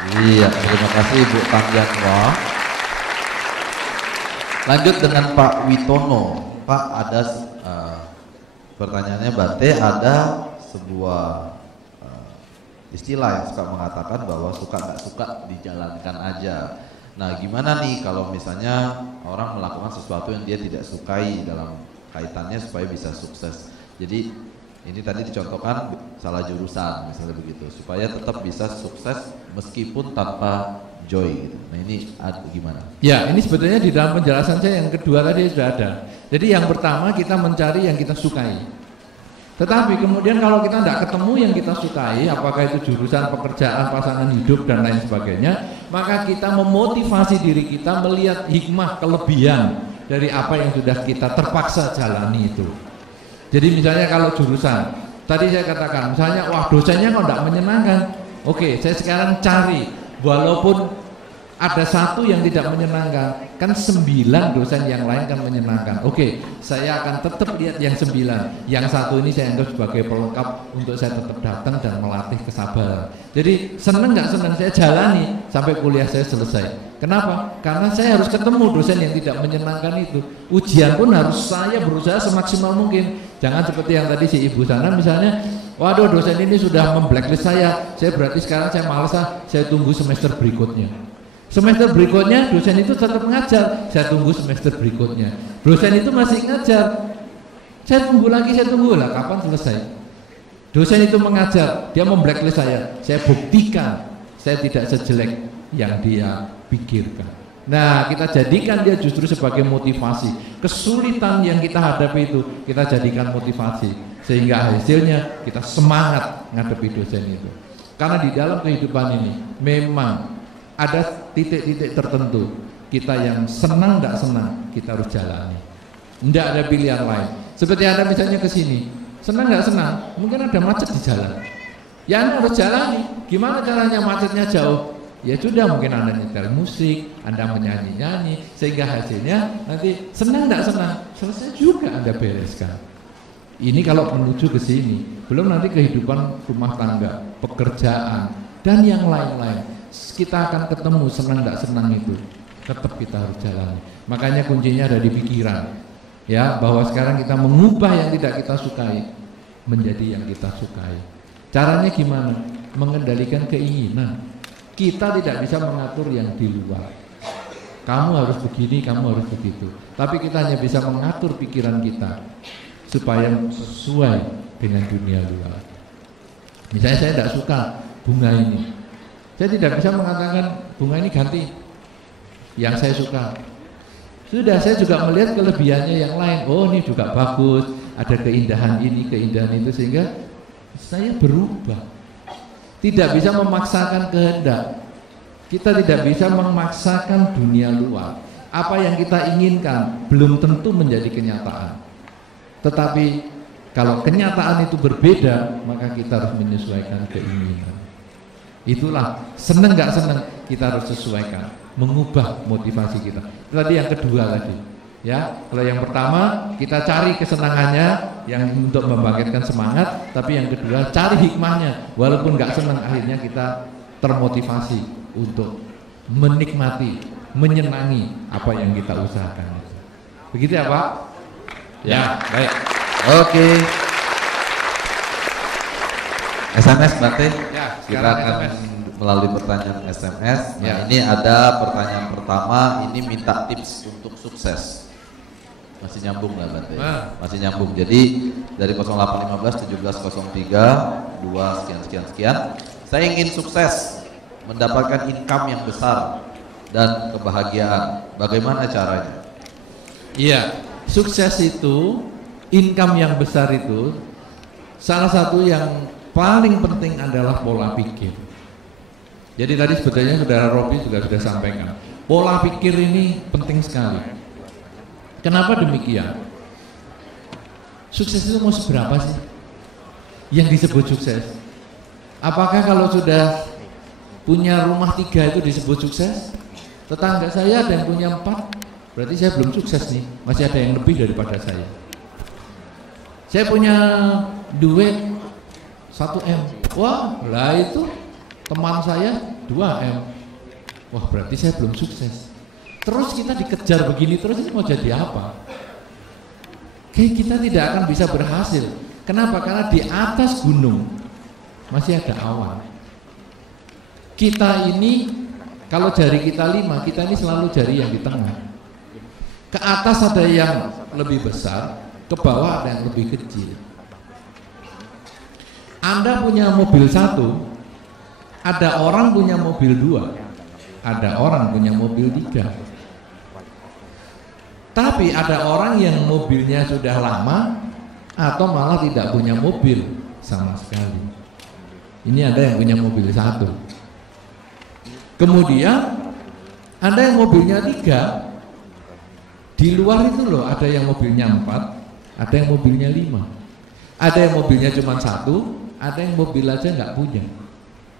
Iya, terima kasih Bu Tanjanwa. Lanjut dengan Pak Witono. Pak, ada pertanyaannya Bante, ada sebuah istilah yang suka mengatakan bahwa suka nggak suka dijalankan aja. Nah, gimana nih kalau misalnya orang melakukan sesuatu yang dia tidak sukai dalam kaitannya supaya bisa sukses. Jadi ini tadi dicontohkan salah jurusan misalnya begitu, supaya tetap bisa sukses meskipun tanpa joy gitu. Nah ini gimana? Ya, ini sebetulnya di dalam penjelasan saya yang kedua tadi sudah ada. Jadi yang pertama kita mencari yang kita sukai. Tetapi kemudian kalau kita tidak ketemu yang kita sukai, apakah itu jurusan, pekerjaan, pasangan hidup dan lain sebagainya, maka kita memotivasi diri kita melihat hikmah kelebihan dari apa yang sudah kita terpaksa jalani itu. Jadi misalnya kalau jurusan, tadi saya katakan misalnya wah dosennya kok tidak menyenangkan. Oke, saya sekarang cari walaupun ada satu yang tidak menyenangkan, kan 9 dosen yang lain kan menyenangkan. Oke, saya akan tetap lihat yang 9. Yang satu ini saya anggap sebagai pelengkap untuk saya tetap datang dan melatih kesabaran. Jadi senang nggak senang saya jalani sampai kuliah saya selesai. Kenapa? Karena saya harus ketemu dosen yang tidak menyenangkan itu. Ujian pun harus saya berusaha semaksimal mungkin. Jangan seperti yang tadi si ibu sana misalnya, waduh dosen ini sudah memblacklist saya berarti sekarang saya malas saya tunggu semester berikutnya. Semester berikutnya dosen itu tetap mengajar, saya tunggu semester berikutnya. Dosen itu masih ngajar, saya tunggu lagi, saya tunggu lah kapan selesai. Dosen itu mengajar, dia memblacklist saya buktikan saya tidak sejelek yang dia pikirkan. Nah, kita jadikan dia justru sebagai motivasi. Kesulitan yang kita hadapi itu kita jadikan motivasi, sehingga hasilnya kita semangat ngadepi dosen itu. Karena di dalam kehidupan ini memang ada titik-titik tertentu kita yang senang tidak senang kita harus jalani, tidak ada pilihan lain. Seperti Anda misalnya ke sini, senang nggak senang, mungkin ada macet di jalan, ya Anda harus jalani. Gimana caranya macetnya jauh? Ya sudah, mungkin Anda nyetel musik, Anda menyanyi-nyanyi, sehingga hasilnya nanti senang tidak senang selesai juga Anda bereskan. Ini kalau menuju ke sini, belum nanti kehidupan rumah tangga, pekerjaan dan yang lain-lain. Kita akan ketemu senang tidak senang itu, tetap kita harus jalani. Makanya kuncinya ada di pikiran, ya, bahwa sekarang kita mengubah yang tidak kita sukai menjadi yang kita sukai. Caranya gimana? Mengendalikan keinginan. Kita tidak bisa mengatur yang di luar. Kamu harus begini, kamu harus begitu. Tapi kita hanya bisa mengatur pikiran kita supaya sesuai dengan dunia luar. Misalnya saya tidak suka bunga ini, saya tidak bisa mengatakan bunga ini ganti yang saya suka. Sudah, saya juga melihat kelebihannya yang lain. Oh, ini juga bagus, ada keindahan ini, keindahan itu, sehingga saya berubah. Tidak bisa memaksakan kehendak. Kita tidak bisa memaksakan dunia luar. Apa yang kita inginkan belum tentu menjadi kenyataan. Tetapi kalau kenyataan itu berbeda, maka kita harus menyesuaikan keinginan. Itulah, senang nggak senang kita harus sesuaikan, mengubah motivasi kita. Itu tadi yang kedua tadi, ya. Kalau yang pertama kita cari kesenangannya yang untuk membangkitkan semangat, tapi yang kedua cari hikmahnya, walaupun nggak senang akhirnya kita termotivasi untuk menikmati, menyenangi apa yang kita usahakan. Begitu ya Pak? Ya, baik. Oke. SMS Bante, ya, kita akan melalui pertanyaan SMS. Nah, ya. Ini ada pertanyaan pertama, ini minta tips untuk sukses. Masih nyambung nggak Bante? Masih nyambung. Jadi dari 0815 1703 2 sekian. Saya ingin sukses, mendapatkan income yang besar dan kebahagiaan. Bagaimana caranya? Iya, sukses itu, income yang besar itu, salah satu yang paling penting adalah pola pikir. Jadi tadi sebetulnya saudara Robi juga sudah sampaikan, pola pikir ini penting sekali. Kenapa demikian? Sukses itu mau seberapa sih yang disebut sukses? Apakah kalau sudah punya rumah 3 itu disebut sukses? Tetangga saya ada yang punya 4, berarti saya belum sukses nih, masih ada yang lebih daripada saya. Saya punya duit 1 M, wah lah itu teman saya 2M. Wah, berarti saya belum sukses. Terus kita dikejar begini terus, ini mau jadi apa? Kayak kita tidak akan bisa berhasil. Kenapa? Karena di atas gunung masih ada awan. Kita ini, kalau jari kita 5, kita ini selalu jari yang di tengah. Ke atas ada yang lebih besar, ke bawah ada yang lebih kecil. Anda punya mobil 1, ada orang punya mobil 2, ada orang punya mobil 3. Tapi ada orang yang mobilnya sudah lama atau malah tidak punya mobil sama sekali. Ini ada yang punya mobil 1. Kemudian ada yang mobilnya 3. Di luar itu loh, ada yang mobilnya 4, ada yang mobilnya 5. Ada yang mobilnya cuma 1, ada yang mobil aja nggak punya.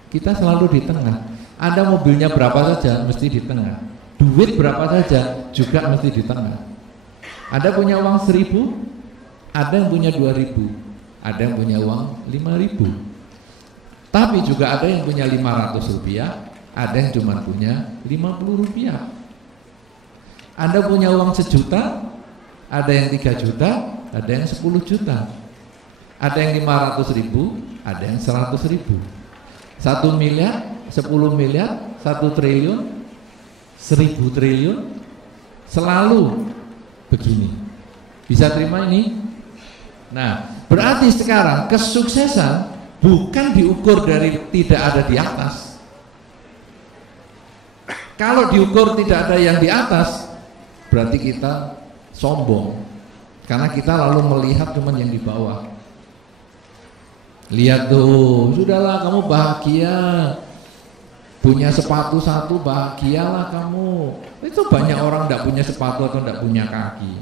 Kita selalu di tengah. Anda mobilnya berapa saja mesti di tengah. Duit berapa saja juga mesti di tengah. Ada punya uang 1.000, ada yang punya 2.000, ada yang punya uang 5.000. Tapi juga ada yang punya 500 rupiah, ada yang cuma punya 50 rupiah. Anda punya uang 1 juta, ada yang 3 juta, ada yang 10 juta. Ada yang 500.000, ada yang 100.000. 1 miliar, 10 miliar, 1 triliun, 1000 triliun, selalu begini. Bisa terima ini? Nah, berarti sekarang kesuksesan bukan diukur dari tidak ada di atas. Kalau diukur tidak ada yang di atas, berarti kita sombong. Karena kita lalu melihat cuman yang di bawah. Lihat tuh, sudahlah kamu bahagia. Punya sepatu 1, bahagialah kamu. Itu banyak orang tidak punya sepatu atau tidak punya kaki.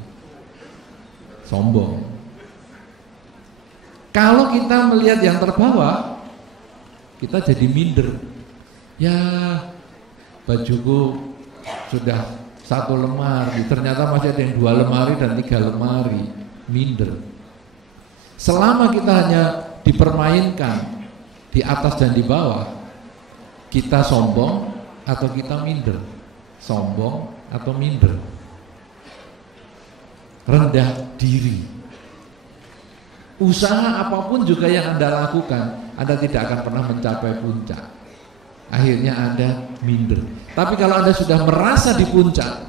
Sombong. Kalau kita melihat yang terbawah, kita jadi minder. Ya, bajuku sudah 1 lemari, ternyata masih ada yang 2 lemari dan 3 lemari. Minder. Selama kita hanya dipermainkan di atas dan di bawah, kita sombong atau kita minder? Sombong atau minder? Rendah diri. Usaha apapun juga yang Anda lakukan, Anda tidak akan pernah mencapai puncak. Akhirnya Anda minder. Tapi kalau Anda sudah merasa di puncak,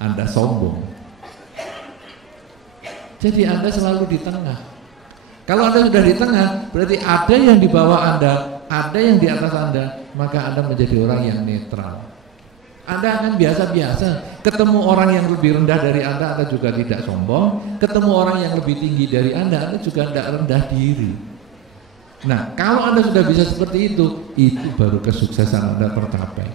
Anda sombong. Jadi Anda selalu di tengah. Kalau Anda sudah di tengah, berarti ada yang di bawah Anda, ada yang di atas Anda, maka Anda menjadi orang yang netral. Anda akan biasa-biasa. Ketemu orang yang lebih rendah dari Anda juga tidak sombong. Ketemu orang yang lebih tinggi dari Anda juga tidak rendah diri. Nah, kalau Anda sudah bisa seperti itu baru kesuksesan Anda tercapai.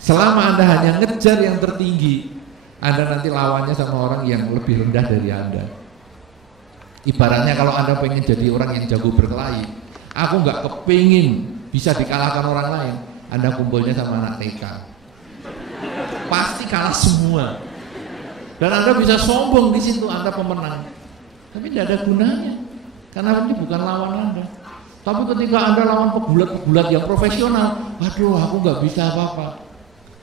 Selama Anda hanya ngejar yang tertinggi, Anda nanti lawannya sama orang yang lebih rendah dari Anda. Ibaratnya kalau Anda pengen jadi orang yang jago berkelahi, aku nggak kepingin bisa dikalahkan orang lain, Anda kumpulnya sama anak TK, pasti kalah semua. Dan Anda bisa sombong di situ, Anda pemenang. Tapi tidak ada gunanya, karena ini bukan lawan Anda. Tapi ketika Anda lawan pegulat-pegulat yang profesional, aduh aku nggak bisa apa-apa.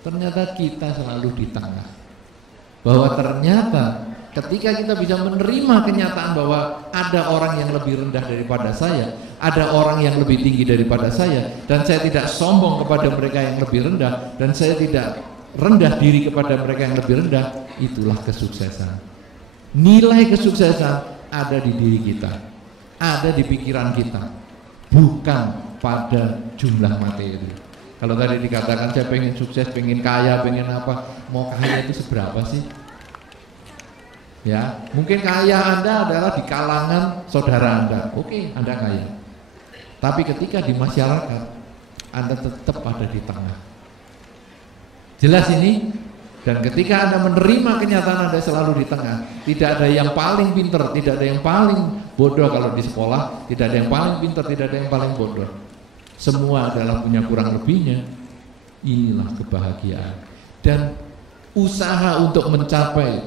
Ternyata kita selalu di tengah. Bahwa ternyata ketika kita bisa menerima kenyataan bahwa ada orang yang lebih rendah daripada saya, ada orang yang lebih tinggi daripada saya, dan saya tidak sombong kepada mereka yang lebih rendah, dan saya tidak rendah diri kepada mereka yang lebih rendah, itulah kesuksesan. Nilai kesuksesan ada di diri kita, ada di pikiran kita, bukan pada jumlah materi. Kalau tadi dikatakan saya pengen sukses, pengen kaya, pengen apa, mau kaya itu seberapa sih? Ya, mungkin kaya Anda adalah di kalangan saudara Anda. Oke, Anda kaya. Tapi ketika di masyarakat, Anda tetap ada di tengah. Jelas ini? Dan ketika Anda menerima kenyataan Anda selalu di tengah, tidak ada yang paling pintar, tidak ada yang paling bodoh kalau di sekolah, tidak ada yang paling pintar, tidak ada yang paling bodoh. Semua adalah punya kurang lebihnya. Inilah kebahagiaan. Dan usaha untuk mencapai,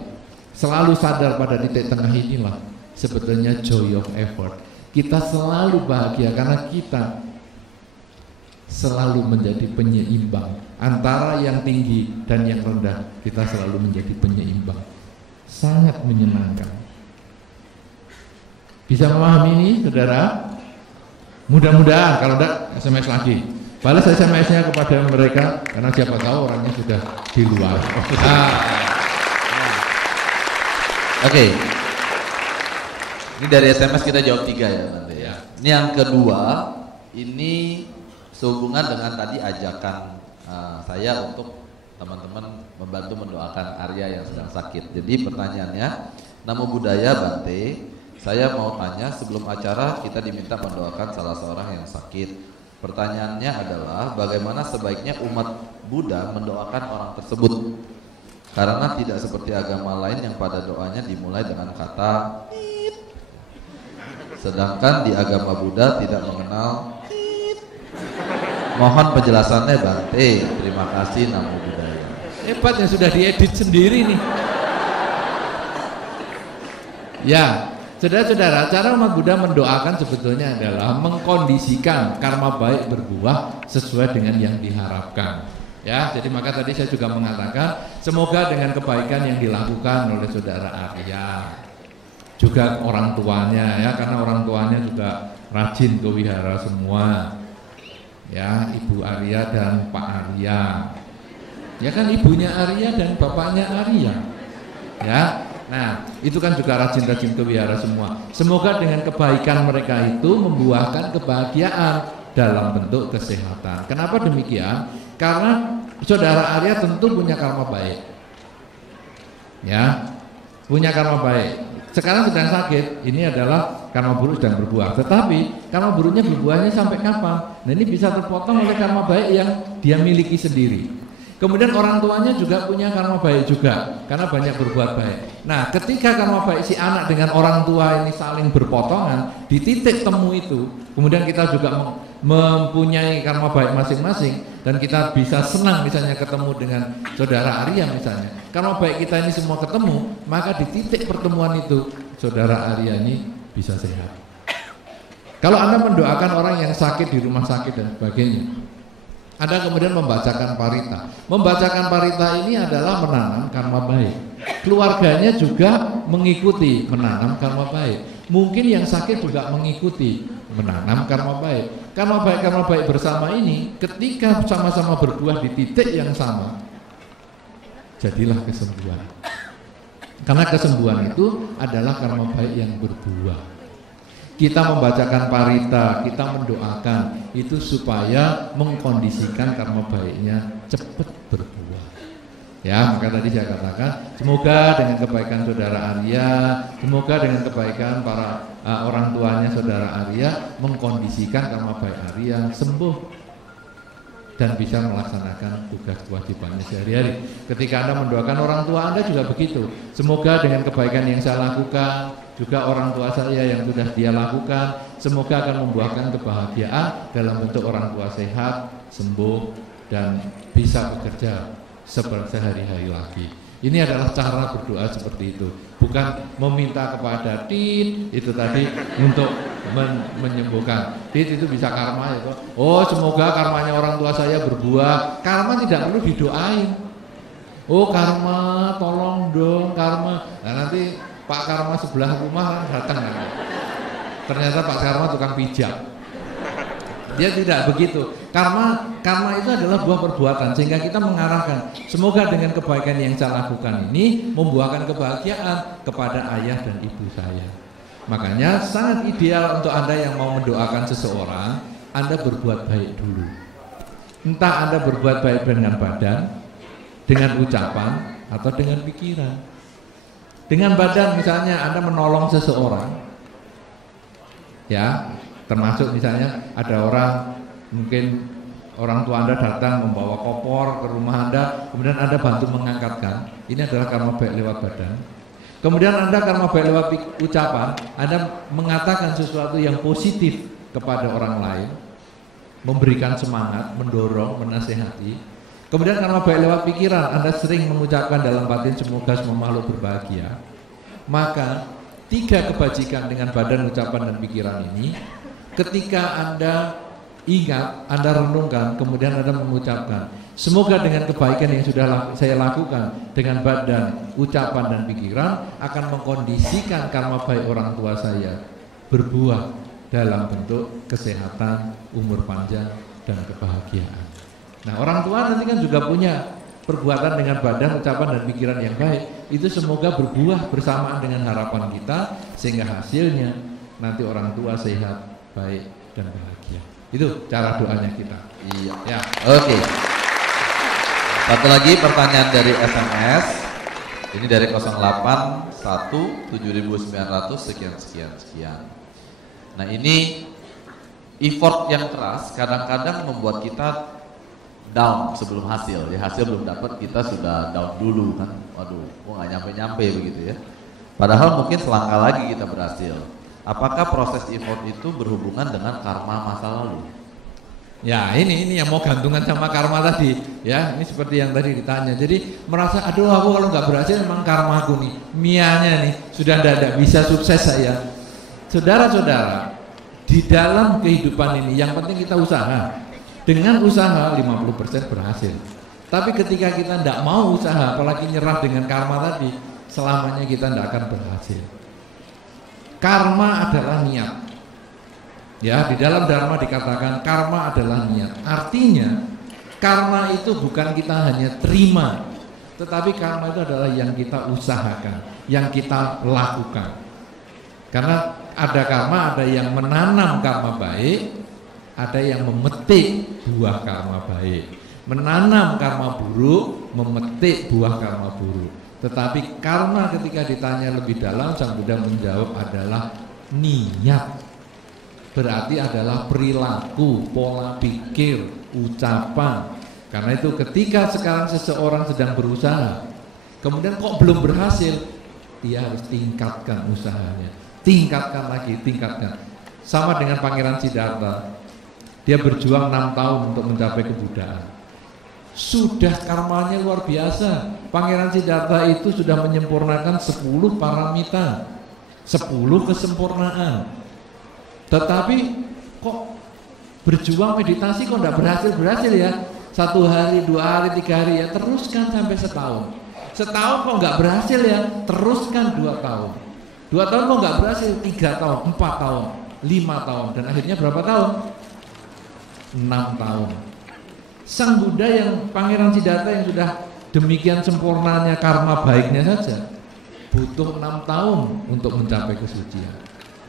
selalu sadar pada titik tengah inilah sebetulnya joy of effort. Kita selalu bahagia karena kita selalu menjadi penyeimbang antara yang tinggi dan yang rendah. Kita selalu menjadi penyeimbang. Sangat menyenangkan. Bisa memahami ini, saudara? Mudah-mudahan, kalau tidak SMS lagi. Balas SMS-nya kepada mereka, karena siapa tahu orangnya sudah di luar. Oke. Ini dari SMS kita jawab 3 ya nanti ya. Ini yang kedua, ini sehubungan dengan tadi ajakan saya untuk teman-teman membantu mendoakan Arya yang sedang sakit. Jadi pertanyaannya, Namo Buddhaya Bante, saya mau tanya sebelum acara kita diminta mendoakan salah seorang yang sakit. Pertanyaannya adalah bagaimana sebaiknya umat Buddha mendoakan orang tersebut? Karena tidak seperti agama lain yang pada doanya dimulai dengan kata sedangkan di agama Buddha tidak mengenal. Mohon penjelasannya Bante. Terima kasih, Namo Buddhaya. Hebat yang sudah diedit sendiri nih. Ya, saudara-saudara, cara umat Buddha mendoakan sebetulnya adalah mengkondisikan karma baik berbuah sesuai dengan yang diharapkan. Ya, jadi maka tadi saya juga mengatakan semoga dengan kebaikan yang dilakukan oleh saudara Arya, juga orang tuanya ya, karena orang tuanya juga rajin ke wihara semua. Ya, Ibu Arya dan Pak Arya. Ya kan, ibunya Arya dan bapaknya Arya. Ya. Nah, itu kan juga rajin-rajin ke wihara semua. Semoga dengan kebaikan mereka itu membuahkan kebahagiaan dalam bentuk kesehatan. Kenapa demikian? Karena saudara Arya tentu punya karma baik. Ya. Punya karma baik. Sekarang sedang sakit, ini adalah karma buruk sedang berbuah. Tetapi karma buruknya berbuahnya sampai kapan? Nah, ini bisa terpotong oleh karma baik yang dia miliki sendiri. Kemudian orang tuanya juga punya karma baik juga, karena banyak berbuat baik. Nah, ketika karma baik si anak dengan orang tua ini saling berpotongan, di titik temu itu, kemudian kita juga mempunyai karma baik masing-masing, dan kita bisa senang misalnya ketemu dengan saudara Arya misalnya. Karma baik kita ini semua ketemu, maka di titik pertemuan itu, saudara Arya ini bisa sehat. Kalau Anda mendoakan orang yang sakit di rumah sakit dan sebagainya, Anda kemudian membacakan parita. Membacakan parita ini adalah menanam karma baik. Keluarganya juga mengikuti menanam karma baik. Mungkin yang sakit juga mengikuti menanam karma baik. Karma baik bersama ini ketika sama-sama berbuah di titik yang sama, jadilah kesembuhan. Karena kesembuhan itu adalah karma baik yang berbuah. Kita membacakan parita, kita mendoakan itu supaya mengkondisikan karma baiknya cepat berbuah. Ya, maka tadi saya katakan semoga dengan kebaikan saudara Arya, semoga dengan kebaikan para orang tuanya saudara Arya mengkondisikan karma baik Arya sembuh dan bisa melaksanakan tugas kewajibannya sehari-hari. Ketika Anda mendoakan orang tua Anda juga begitu. Semoga dengan kebaikan yang saya lakukan, juga orang tua saya yang sudah dia lakukan, semoga akan membuahkan kebahagiaan dalam bentuk orang tua sehat, sembuh, dan bisa bekerja seperti sehari-hari lagi. Ini adalah cara berdoa seperti itu, bukan meminta kepada Tit itu tadi untuk menyembuhkan. Tit itu bisa karma itu. Oh, semoga karmanya orang tua saya berbuah. Karma tidak perlu didoain. Oh, karma, tolong dong karma. Nah, nanti Pak Karma sebelah rumah datang kan. Ternyata Pak Karma tukang pijat. Dia tidak begitu. Karma itu adalah buah perbuatan, sehingga kita mengarahkan semoga dengan kebaikan yang saya lakukan ini membuahkan kebahagiaan kepada ayah dan ibu saya. Makanya sangat ideal untuk Anda yang mau mendoakan seseorang, Anda berbuat baik dulu. Entah Anda berbuat baik dengan badan, dengan ucapan, atau dengan pikiran. Dengan badan misalnya Anda menolong seseorang, ya, termasuk misalnya ada orang, mungkin orang tua Anda datang membawa koper ke rumah Anda, kemudian Anda bantu mengangkatkan, ini adalah karma baik lewat badan. Kemudian Anda karma baik lewat ucapan, Anda mengatakan sesuatu yang positif kepada orang lain, memberikan semangat, mendorong, menasehati. Kemudian karma baik lewat pikiran, Anda sering mengucapkan dalam batin semoga semua makhluk berbahagia. Maka 3 kebajikan dengan badan, ucapan, dan pikiran ini, ketika Anda ingat, Anda renungkan, kemudian Anda mengucapkan, semoga dengan kebaikan yang sudah saya lakukan dengan badan, ucapan dan pikiran akan mengkondisikan karma baik orang tua saya berbuah dalam bentuk kesehatan, umur panjang dan kebahagiaan. Nah, orang tua nanti kan juga punya perbuatan dengan badan, ucapan dan pikiran yang baik. Itu semoga berbuah bersamaan dengan harapan kita sehingga hasilnya nanti orang tua sehat, baik dan bahagia. Itu cara doanya kita. Iya. Ya. Oke. Satu lagi pertanyaan dari SMS. Ini dari 081 7900 sekian. Nah, ini effort yang keras kadang-kadang membuat kita down sebelum hasil. Ya, hasil belum dapat kita sudah down dulu kan. Waduh, kok nggak nyampe-nyampe begitu ya. Padahal mungkin selangkah lagi kita berhasil. Apakah proses effort itu berhubungan dengan karma masa lalu? Ya, ini yang mau gantungan sama karma tadi. Ya, ini seperti yang tadi ditanya. Jadi merasa, aduh aku kalau nggak berhasil memang karmaku nih, mianya nih sudah tidak bisa sukses saya. Saudara-saudara, di dalam kehidupan ini yang penting kita usaha. Dengan usaha 50% berhasil. Tapi ketika kita tidak mau usaha, apalagi nyerah dengan karma tadi, selamanya kita tidak akan berhasil. Karma adalah niat. Ya, di dalam Dharma dikatakan karma adalah niat. Artinya karma itu bukan kita hanya terima, tetapi karma itu adalah yang kita usahakan, yang kita lakukan. Karena ada karma, ada yang menanam karma baik, ada yang memetik buah karma baik. Menanam karma buruk, memetik buah karma buruk. Tetapi karma ketika ditanya lebih dalam, Sang Buddha menjawab adalah niat. Berarti adalah perilaku, pola pikir, ucapan. Karena itu ketika sekarang seseorang sedang berusaha, kemudian kok belum berhasil, dia harus tingkatkan usahanya. Tingkatkan lagi, tingkatkan. Sama dengan Pangeran Siddhartha. Dia berjuang 6 tahun untuk mencapai kebuddhaan. Sudah karmanya luar biasa. Pangeran Siddhartha itu sudah menyempurnakan 10 paramita, 10 kesempurnaan. Tetapi kok berjuang meditasi kok tidak berhasil ya. 1 hari, 2 hari, 3 hari ya, teruskan sampai setahun. Setahun kok nggak berhasil ya, teruskan 2 tahun. 2 tahun kok nggak berhasil, 3 tahun, 4 tahun, 5 tahun, dan akhirnya berapa tahun? 6 tahun. Sang Buddha yang Pangeran Siddhartha yang sudah demikian sempurnanya karma baiknya saja butuh 6 tahun untuk mencapai kesucian.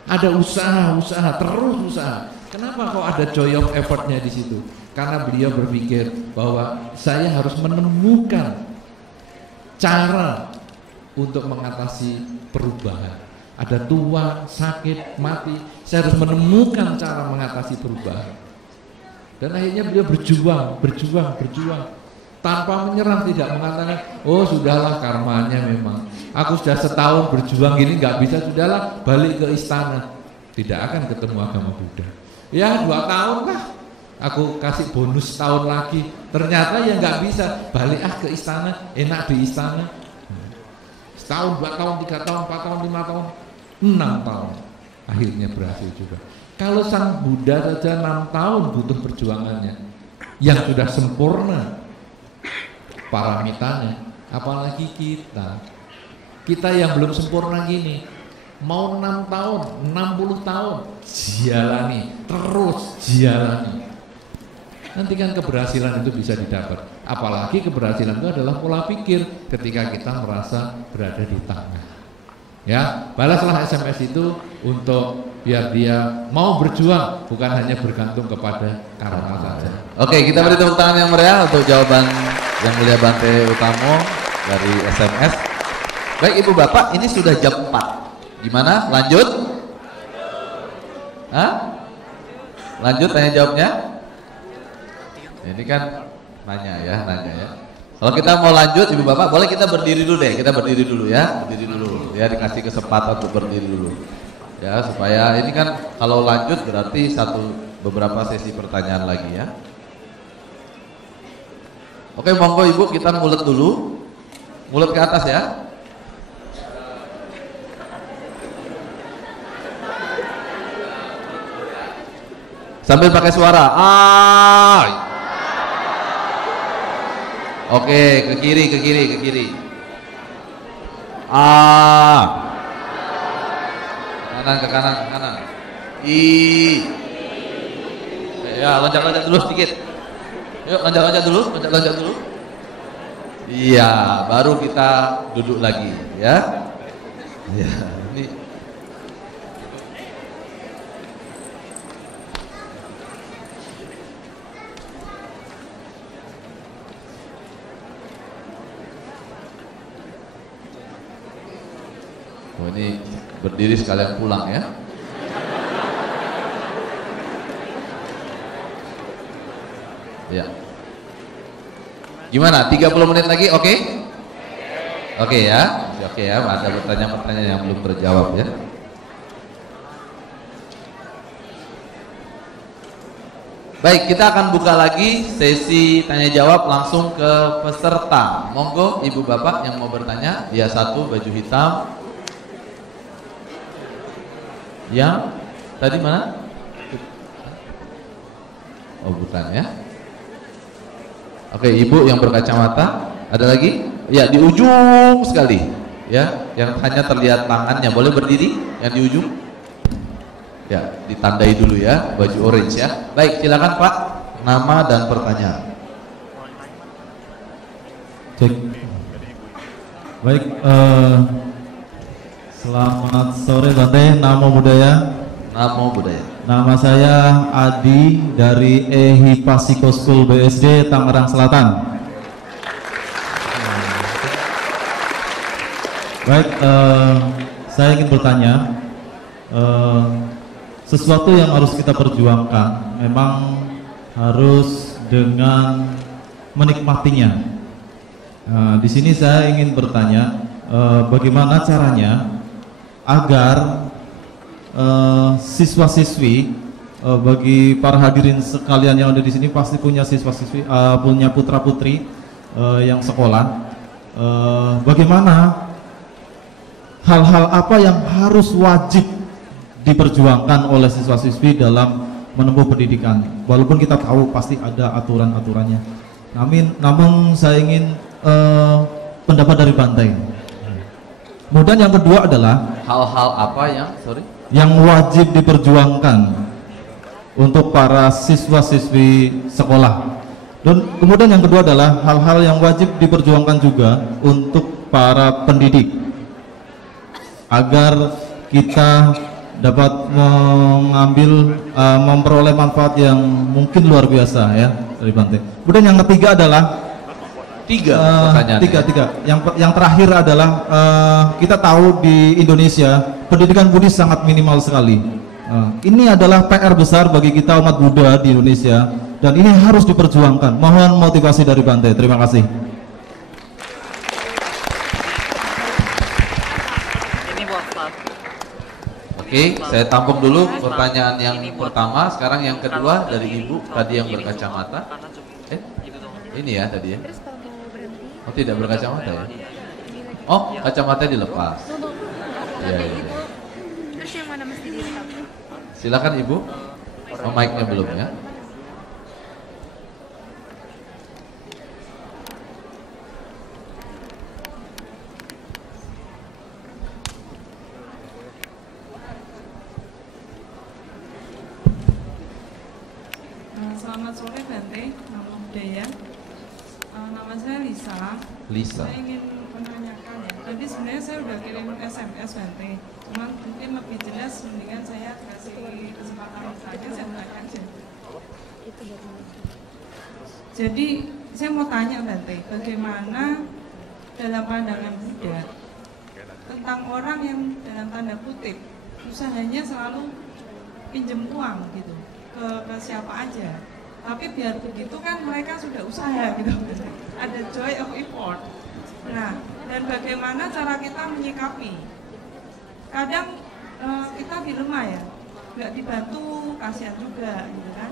Ada usaha, terus usaha. Kenapa kok ada joy of effortnya di situ? Karena beliau berpikir bahwa saya harus menemukan cara untuk mengatasi perubahan. Ada tua, sakit, mati. Saya harus menemukan cara mengatasi perubahan. Dan akhirnya beliau berjuang tanpa menyerah, tidak mengatakan, oh sudahlah karmanya memang, aku sudah setahun berjuang gini nggak bisa, sudahlah balik ke istana. Tidak akan ketemu agama Buddha. Ya 2 tahun lah, aku kasih bonus tahun lagi. Ternyata ya nggak bisa, balik ke istana, enak di istana. Setahun, 2 tahun, 3 tahun, 4 tahun, 5 tahun, 6 tahun, akhirnya berhasil juga. Kalau Sang Buddha saja 6 tahun butuh perjuangannya, yang sudah sempurna paramitanya, apalagi kita yang belum sempurna gini, mau 6 tahun, 60 tahun, terus jalani. Nanti kan keberhasilan itu bisa didapat. Apalagi keberhasilan itu adalah pola pikir ketika kita merasa berada di tengah. Ya, balaslah SMS itu untuk biar dia mau berjuang, bukan hanya bergantung kepada karma saja. Oke, kita beri tepuk tangan yang meriah untuk jawaban Yang Mulia Bante Utamo dari SMS. Baik Ibu Bapak, ini sudah jam 4. Gimana? Lanjut? Hah? Lanjut tanya jawabnya? Ini kan nanya ya. Kalau kita mau lanjut Ibu Bapak, boleh kita berdiri dulu deh. Kita berdiri dulu ya. Berdiri dulu. Ya, dikasih kesempatan untuk berdiri dulu. Ya, supaya ini kan kalau lanjut berarti beberapa sesi pertanyaan lagi ya. Oke, monggo Ibu, kita ngulet dulu. Ngulet ke atas ya. Sambil pakai suara. Oke, ke kiri. Ke kanan. Ya, loncat dulu sedikit. Yuk, loncat dulu. Iya, baru kita duduk lagi, ya. Ya, ini. Oh, ini berdiri sekalian pulang ya. Ya. Gimana? 30 menit lagi, oke? Oke ya. Oke ya, ada pertanyaan yang belum terjawab ya. Baik, kita akan buka lagi sesi tanya jawab langsung ke peserta. Monggo ibu bapak yang mau bertanya. Ya, satu baju hitam. Yang tadi mana? Oh, bukan ya. Oke, ibu yang berkacamata. Ada lagi? Ya, di ujung sekali. Ya, yang hanya terlihat tangannya. Boleh berdiri yang di ujung? Ya, ditandai dulu ya, baju orange ya. Baik, silakan Pak. Nama dan pertanyaan. Cek. Baik, selamat sore Bante. Namo Buddhaya. Namo Buddhaya. Nama saya Adi dari Ehipasiko School BSD Tangerang Selatan. Baik, saya ingin bertanya, sesuatu yang harus kita perjuangkan memang harus dengan menikmatinya. Di sini saya ingin bertanya, bagaimana caranya agar siswa-siswi, bagi para hadirin sekalian yang ada di sini pasti punya siswa-siswi, punya putra-putri yang sekolah. Bagaimana hal-hal apa yang harus wajib diperjuangkan oleh siswa-siswi dalam menempuh pendidikan? Walaupun kita tahu pasti ada aturan-aturannya. Namun saya ingin pendapat dari Bante. Kemudian yang kedua adalah hal-hal apa yang wajib diperjuangkan untuk para siswa-siswi sekolah. Dan kemudian yang kedua adalah hal-hal yang wajib diperjuangkan juga untuk para pendidik agar kita dapat memperoleh manfaat yang mungkin luar biasa ya dari Bante. Kemudian yang ketiga adalah tiga. Yang terakhir adalah kita tahu di Indonesia pendidikan Buddhis sangat minimal sekali. Ini adalah PR besar bagi kita umat Buddha di Indonesia dan ini harus diperjuangkan. Mohon motivasi dari Bante. Terima kasih. Oke, saya tampung dulu pertanyaan yang pertama. Sekarang yang kedua dari ibu tadi yang berkacamata. Ini ya tadi ya. Oh, tidak berkacamata ya? Oh, kacamata dilepas. Ya. Terus yang mana mesti direkam? Silakan ibu. Oh, mic-nya belum ya? Selamat sore Bante, Namo Buddhaya. Nama saya Lisa. Saya ingin menanyakan ya. Tadi sebenarnya saya udah kirim SMS Bante. Cuman mungkin lebih jelas mendingan saya kasih kesempatan saja saya tanya aja. Jadi saya mau tanya Bante, bagaimana dalam pandangan Buddha tentang orang yang dalam tanda kutip usahanya selalu pinjem uang gitu ke siapa aja. Tapi biar begitu kan mereka sudah usaha gitu, ada joy of effort. Nah, dan bagaimana cara kita menyikapi? Kadang kita dilema ya, nggak dibantu, kasihan juga gitu kan.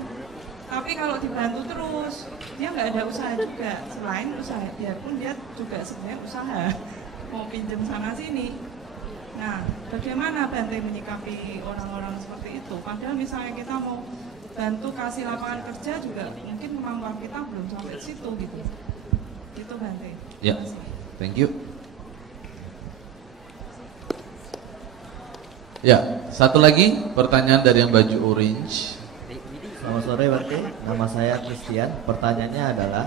Tapi kalau dibantu terus, dia nggak ada usaha juga. Selain usaha, biarpun dia juga sebenarnya usaha, mau pinjam sana sini. Nah, bagaimana Bante menyikapi orang-orang seperti itu? Padahal misalnya kita mau bantu kasih lapangan kerja juga mungkin kemampuan kita belum sampai situ gitu. Itu Bante. Ya, thank you. Ya, satu lagi pertanyaan dari yang baju orange. Selamat sore Bante, nama saya Christian. Pertanyaannya adalah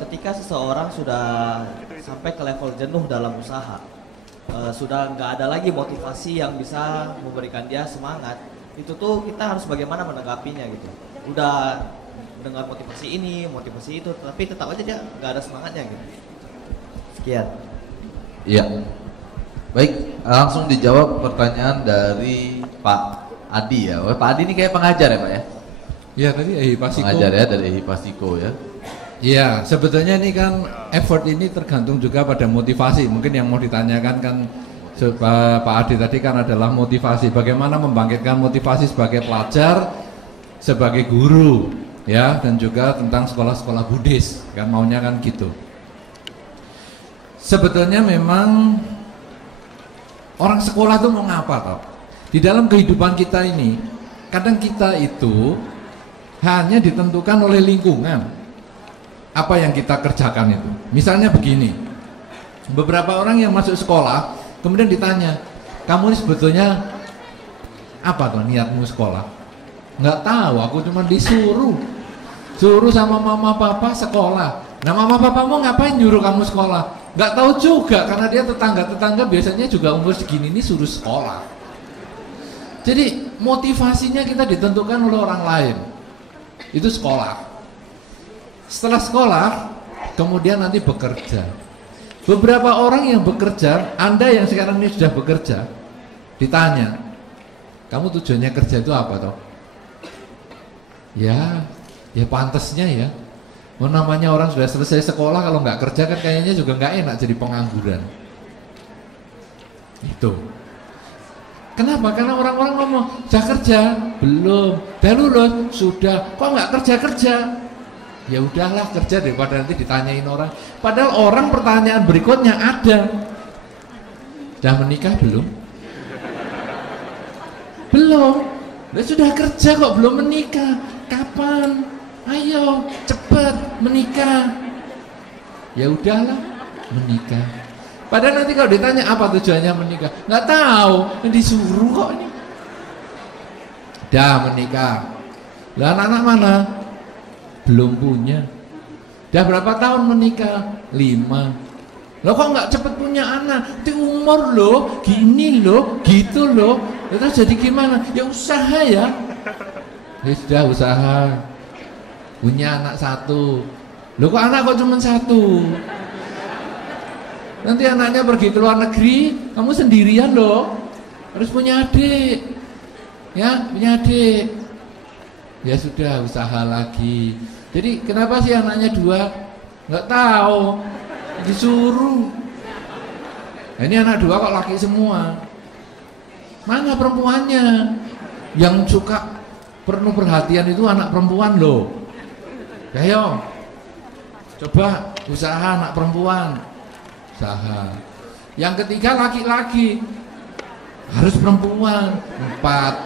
ketika seseorang sudah sampai ke level jenuh dalam usaha, sudah nggak ada lagi motivasi yang bisa memberikan dia semangat, itu tuh kita harus bagaimana menanggapinya gitu. Udah dengan motivasi ini, motivasi itu, tapi tetap aja dia nggak ada semangatnya gitu. Sekian. Iya. Baik, langsung dijawab pertanyaan dari Pak Adi ya. Pak Adi ini kayak pengajar ya Pak ya? Iya tadi Ehipasiko. Pengajar ya dari Ehipasiko ya. Iya, sebetulnya ini kan effort ini tergantung juga pada motivasi. Mungkin yang mau ditanyakan kan Pak Adi tadi kan adalah motivasi. Bagaimana membangkitkan motivasi sebagai pelajar, sebagai guru, ya, dan juga tentang sekolah-sekolah Buddhis. Kan maunya kan gitu. Sebetulnya memang orang sekolah itu mau ngapa toh? Di dalam kehidupan kita ini, kadang kita itu hanya ditentukan oleh lingkungan. Apa yang kita kerjakan itu. Misalnya begini, beberapa orang yang masuk sekolah, kemudian ditanya, kamu ini sebetulnya apa tuh niatmu sekolah? Nggak tahu, aku cuma suruh sama mama papa sekolah. Nah mama papamu ngapain nyuruh kamu sekolah? Nggak tahu juga, karena dia tetangga biasanya juga umur segini ini suruh sekolah. Jadi motivasinya kita ditentukan oleh orang lain. Itu sekolah. Setelah sekolah, kemudian nanti bekerja. Beberapa orang yang bekerja, Anda yang sekarang ini sudah bekerja, ditanya, kamu tujuannya kerja itu apa toh? Ya pantasnya ya. Namanya orang sudah selesai sekolah, kalau nggak kerja kan kayaknya juga nggak enak jadi pengangguran. Itu. Kenapa? Karena orang-orang ngomong, sudah kerja? Belum. Udah lulus? Sudah. Kok nggak kerja? Ya udahlah kerja daripada nanti ditanyain orang. Padahal orang pertanyaan berikutnya ada. Sudah menikah belum? Belum. Sudah kerja kok belum menikah. Kapan? Ayo cepat menikah. Ya udahlah menikah. Padahal nanti kalau ditanya apa tujuannya menikah, nggak tahu, disuruh kok ini. Dah menikah. Lah anak mana? Belum punya. Dah berapa tahun menikah? 5. Loh kok nggak cepet punya anak? Di umur loh, gini loh, gitu loh. Terus jadi gimana? Ya usaha ya. Ya sudah usaha. Punya anak 1. Loh kok anak kok cuma 1? Nanti anaknya pergi ke luar negeri, kamu sendirian loh. Harus punya adik. Ya, punya adik. Ya sudah, usaha lagi. Jadi kenapa sih anaknya 2? Nggak tahu. Disuruh. Nah, ini anak 2 kok laki semua. Mana perempuannya? Yang suka penuh perhatian itu anak perempuan loh. Ayo. Coba usaha anak perempuan. Usaha. Yang ketiga laki-laki, harus perempuan. 4.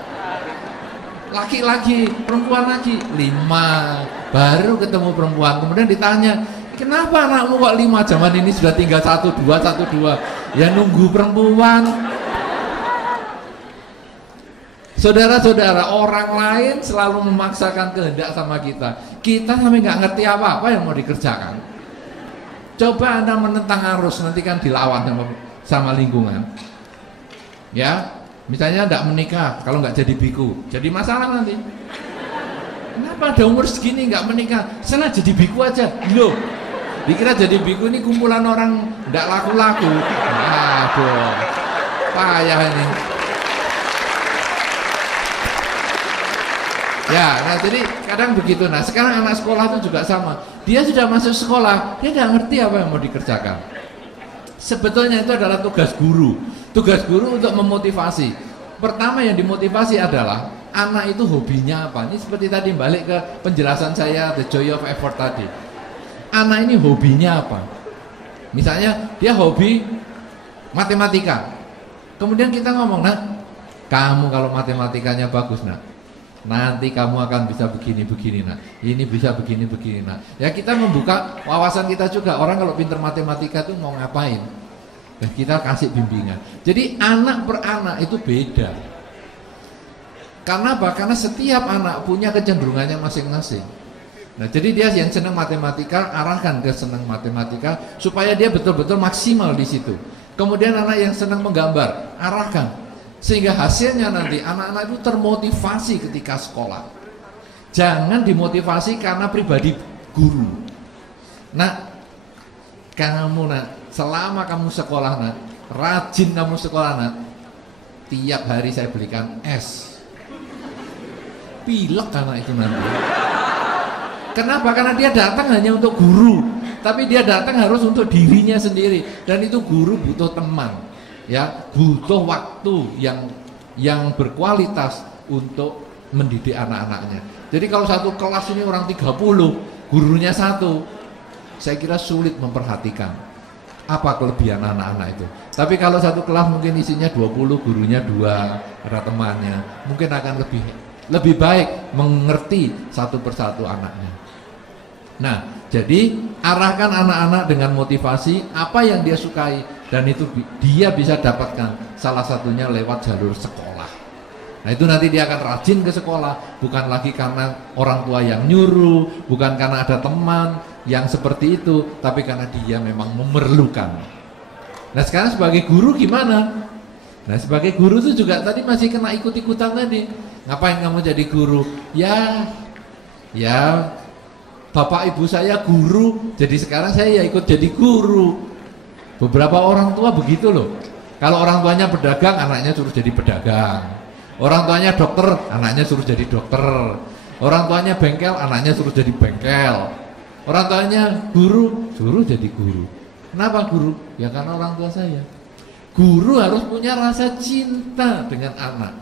Laki-laki, perempuan lagi 5. Baru ketemu perempuan. Kemudian ditanya, kenapa anakmu kok 5? Zaman ini sudah tinggal 1, 2. Ya nunggu perempuan. Saudara-saudara, orang lain selalu memaksakan kehendak sama kita. Kita sampai nggak ngerti apa-apa yang mau dikerjakan. Coba Anda menentang arus, nanti kan dilawan sama lingkungan. Ya, misalnya tidak menikah, kalau nggak jadi biku, jadi masalah nanti. Kenapa ada umur segini nggak menikah? Sana jadi biku aja. Loh, dikira jadi biku ini kumpulan orang nggak laku-laku. Aduh, payah ini. Ya, nah jadi kadang begitu. Nah sekarang anak sekolah itu juga sama. Dia sudah masuk sekolah, dia nggak ngerti apa yang mau dikerjakan. Sebetulnya itu adalah tugas guru. Tugas guru untuk memotivasi. Pertama yang dimotivasi adalah anak itu hobinya apa. Ini seperti tadi balik ke penjelasan saya The Joy of Effort tadi. Anak ini hobinya apa? Misalnya dia hobi matematika. Kemudian kita ngomong, nah kamu kalau matematikanya bagus, nah nanti kamu akan bisa begini-begini nak, ini bisa begini-begini nak. Ya kita membuka wawasan kita juga. Orang kalau pintar matematika tuh mau ngapain? Dan kita kasih bimbingan. Jadi anak per anak itu beda. Karena apa? Karena setiap anak punya kecenderungannya masing-masing. Nah, jadi dia yang senang matematika, arahkan ke senang matematika supaya dia betul-betul maksimal di situ. Kemudian anak yang senang menggambar, arahkan sehingga hasilnya nanti anak-anak itu termotivasi ketika sekolah. Jangan dimotivasi karena pribadi guru. Nah, kamu nak, selama kamu sekolah nak, rajin kamu sekolah nak, tiap hari saya belikan es. Pilek anak itu nanti. Kenapa? Karena dia datang hanya untuk guru, tapi dia datang harus untuk dirinya sendiri. Dan itu guru butuh teman, ya, butuh waktu yang berkualitas untuk mendidik anak-anaknya. Jadi kalau satu kelas ini orang 30, gurunya 1, saya kira sulit memperhatikan apa kelebihan anak-anak itu. Tapi kalau satu kelas mungkin isinya 20, gurunya 2, ada temannya, mungkin akan lebih baik mengerti satu persatu anaknya. Nah, jadi arahkan anak-anak dengan motivasi apa yang dia sukai, dan itu dia bisa dapatkan salah satunya lewat jalur sekolah. Nah, itu nanti dia akan rajin ke sekolah, bukan lagi karena orang tua yang nyuruh, bukan karena ada teman yang seperti itu, tapi karena dia memang memerlukan. Nah, sekarang sebagai guru gimana? Nah, sebagai guru itu juga tadi masih kena ikut-ikutan tadi. Ngapain kamu jadi guru? Ya, bapak ibu saya guru, jadi sekarang saya ikut jadi guru. Beberapa orang tua begitu loh. Kalau orang tuanya pedagang, anaknya suruh jadi pedagang. Orang tuanya dokter, anaknya suruh jadi dokter. Orang tuanya bengkel, anaknya suruh jadi bengkel. Orang tuanya guru, suruh jadi guru. Kenapa guru? Ya karena orang tua saya. Guru harus punya rasa cinta dengan anak.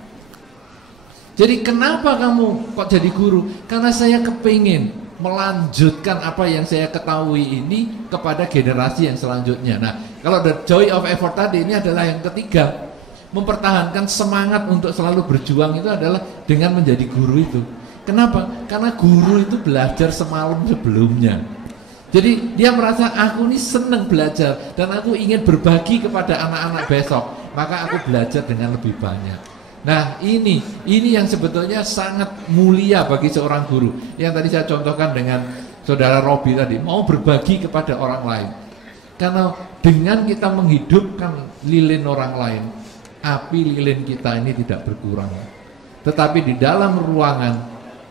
Jadi kenapa kamu kok jadi guru? Karena saya kepingin melanjutkan apa yang saya ketahui ini kepada generasi yang selanjutnya. Nah, kalau the joy of effort tadi ini adalah yang ketiga, mempertahankan semangat untuk selalu berjuang itu adalah dengan menjadi guru itu. Kenapa? Karena guru itu belajar semalam sebelumnya. Jadi dia merasa aku ini senang belajar dan aku ingin berbagi kepada anak-anak besok, maka aku belajar dengan lebih banyak. Nah, ini yang sebetulnya sangat mulia bagi seorang guru. Yang tadi saya contohkan dengan saudara Robi tadi, mau berbagi kepada orang lain. Karena dengan kita menghidupkan lilin orang lain, api lilin kita ini tidak berkurang. Tetapi di dalam ruangan